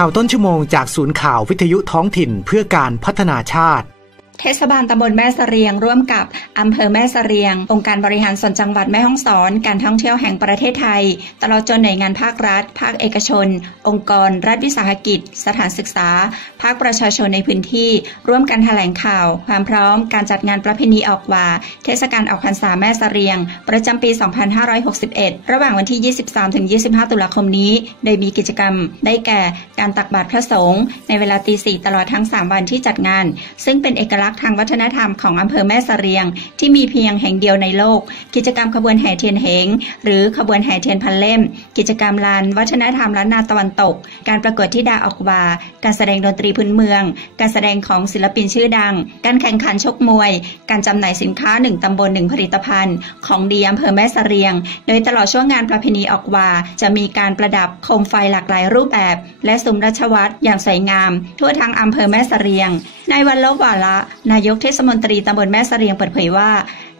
ข่าวต้นชั่วโมงจากศูนย์ข่าววิทยุท้องถิ่นเพื่อการพัฒนาชาติเทศบาลตำบลแม่เสรียงร่วมกับอำเภอแม่เสรียงองค์การบริหารส่วนจังหวัดแม่ฮ่องสอนการท่องเที่ยวแห่งประเทศไทยตลอดจนหน่วยงานภาครัฐภาคเอกชนองค์กรรัฐวิสาหกิจสถานศึกษาภาคประชาชนในพื้นที่ร่วมกันแถลงข่าวความพร้อมการจัดงานประเพณีออกวาเทศกาลออกพรรษาแม่เสรียงประจำปี 2561 ระหว่างวันที่ 23-25 ตุลาคมนี้โดยมีกิจกรรมได้แก่การตักบาตรพระสงฆ์ในเวลา 4:00 ตลอดทั้ง 3 วันที่จัดงานซึ่งเป็นเอกลักษณ์ทางวัฒนธรรมของอำเภอแม่เสรียงที่มีเพียงแห่งเดียวในโลกกิจกรรมขบวนแห่เทียนเหงหรือขบวนแห่เทียนพันเล่มกิจกรรมลานวัฒนธรรมล้านนาตะวันตกการประกวดธิดาออกวาการแสดงดนตรีพื้นเมืองการแสดงของศิลปินชื่อดังการแข่งขันชกมวยการจำหน่ายสินค้า1ตำบล1ผลิตภัณฑ์ของดีอำเภอแม่เสรียงโดยตลอดช่วงงานประเพณีออกวาจะมีการประดับโคมไฟหลากหลายรูปแบบและซุ้มราชวัตรอย่างสวยงามทั่วทั้งอำเภอแม่เสรียงนายวันลบวาระนายกเทศมนตรีตำบลแม่เสรียงเปิดเผยว่า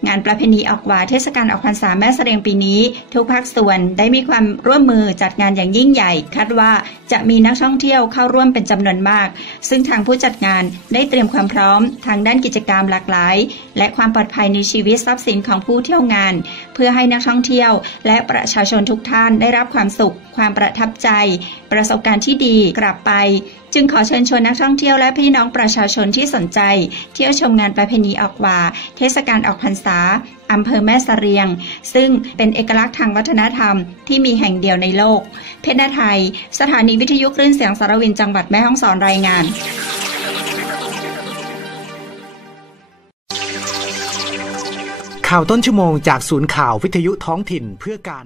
งานประเพณีออกวาเทศกาลออกพรรษาแม่เสรียงปีนี้ทุกภาคส่วนได้มีความร่วมมือจัดงานอย่างยิ่งใหญ่คาดว่าจะมีนักท่องเที่ยวเข้าร่วมเป็นจำนวนมากซึ่งทางผู้จัดงานได้เตรียมความพร้อมทางด้านกิจกรรมหลากหลายและความปลอดภัยในชีวิตทรัพย์สินของผู้เที่ยวงานเพื่อให้นักท่องเที่ยวและประชาชนทุกท่านได้รับความสุขความประทับใจประสบการณ์ที่ดีกลับไปจึงขอเชิญชวนนักท่องเที่ยวและพี่น้องประชาชนที่สนใจเที่ยวชมงานประเพณีออกวาเทศกาลออกพรรษาอำเภอแม่เสรียงซึ่งเป็นเอกลักษณ์ทางวัฒนธรรมที่มีแห่งเดียวในโลกเพชรนาไทยสถานีวิทยุคลื่นเสียงสารวินจังหวัดแม่ฮ่องสอนรายงานข่าวต้นชั่วโมงจากศูนย์ข่าววิทยุท้องถิ่นเพื่อการ